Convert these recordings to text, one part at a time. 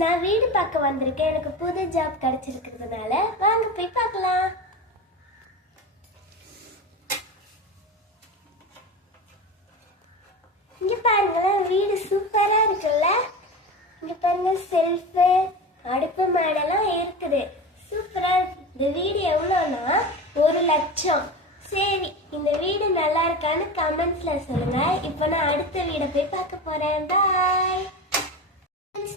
நான் வீடு பார்க்க வந்திருக்கேன். எனக்கு புது ஜாப் கிடைச்சிருக்கிறதுனால வாங்க போய் பார்க்கலாம். இங்க பாருங்களேன், வீடு சூப்பரா இருக்குல்ல. இங்க பாருங்க, செல்ஃபு, அடுப்பு மாடெல்லாம் இருக்குது. சூப்பரா இருக்கு. இந்த வீடு எவ்வளோனா 1,00,000. சரி, இந்த வீடு நல்லா இருக்கான்னு கமெண்ட்ஸ்ல சொல்லுங்க. இப்போ நான் அடுத்த வீடை போய் பார்க்க போறேன். பாய்.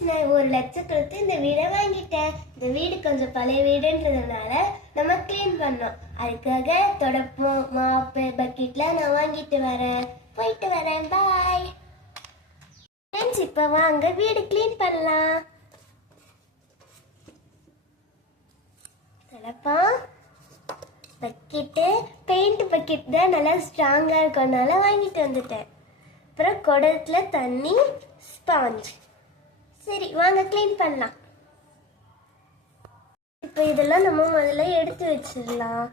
நான் 1,00,000 கொடுத்து இந்த வீடை வாங்கிட்டேன். இந்த வீடு கொஞ்சம் பழைய வீடுன்றதுனால நம்ம கிளீன் பண்ணோம். அதுக்காக தொடப்பம், மாப்பு, பக்கெட்லாம் நான் வாங்கிட்டு வரேன். போயிட்டு வரேன். பாய். ஃப்ரெண்ட்ஸ், இப்போ வாங்க வீடு கிளீன் பண்ணலாம். தொடப்பம், பக்கெட்டு, பெயிண்ட் பக்கெட் தான் நல்லா ஸ்ட்ராங்காக இருக்கனால வாங்கிட்டு வந்துட்டேன். அப்புறம் குடத்துல தண்ணி, ஸ்பாஞ்ச். சரி, வாங்க கிளீன் பண்ணலாம். இப்போ இதெல்லாம் நம்ம முதல்ல எடுத்து வச்சிடலாம்.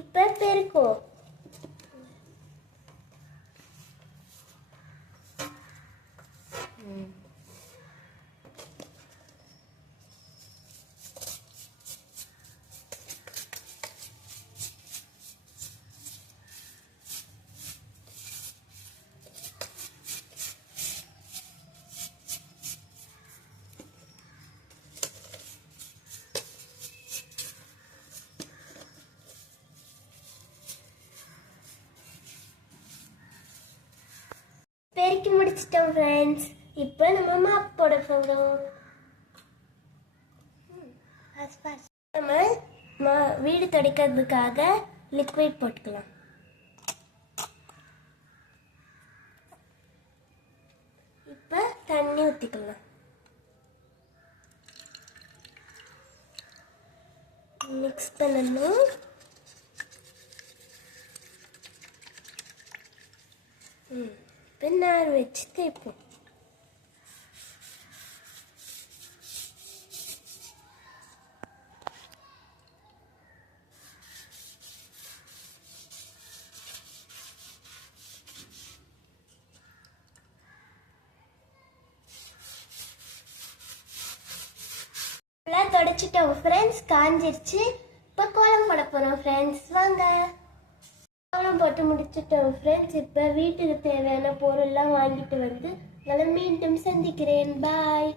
இப்போ பெருக்குவோம். பெருக்கி முடிச்சிட்டோம் ஃப்ரெண்ட்ஸ். இப்போ நம்ம மாப் போட போகிறோம். நம்ம வீடு துடைக்கிறதுக்காக லிக்விட் போட்டுக்கலாம். இப்போ தண்ணி ஊற்றிக்கலாம். மிக்ஸ் பண்ணணும். பின்னார் வச்சு தேய்ப்போம். தொடச்சிட்டோம் ஃப்ரெண்ட்ஸ், காஞ்சிருச்சு. இப்போ கோலம் போட போகிறோம் ஃப்ரெண்ட்ஸ். வாங்க. கோலம் போட்டு முடிச்சுட்டோம் ஃப்ரெண்ட்ஸ். இப்போ வீட்டுக்கு தேவையான பொருள்லாம் வாங்கிட்டு வந்து உங்களை மீண்டும் சந்திக்கிறேன். பாய்.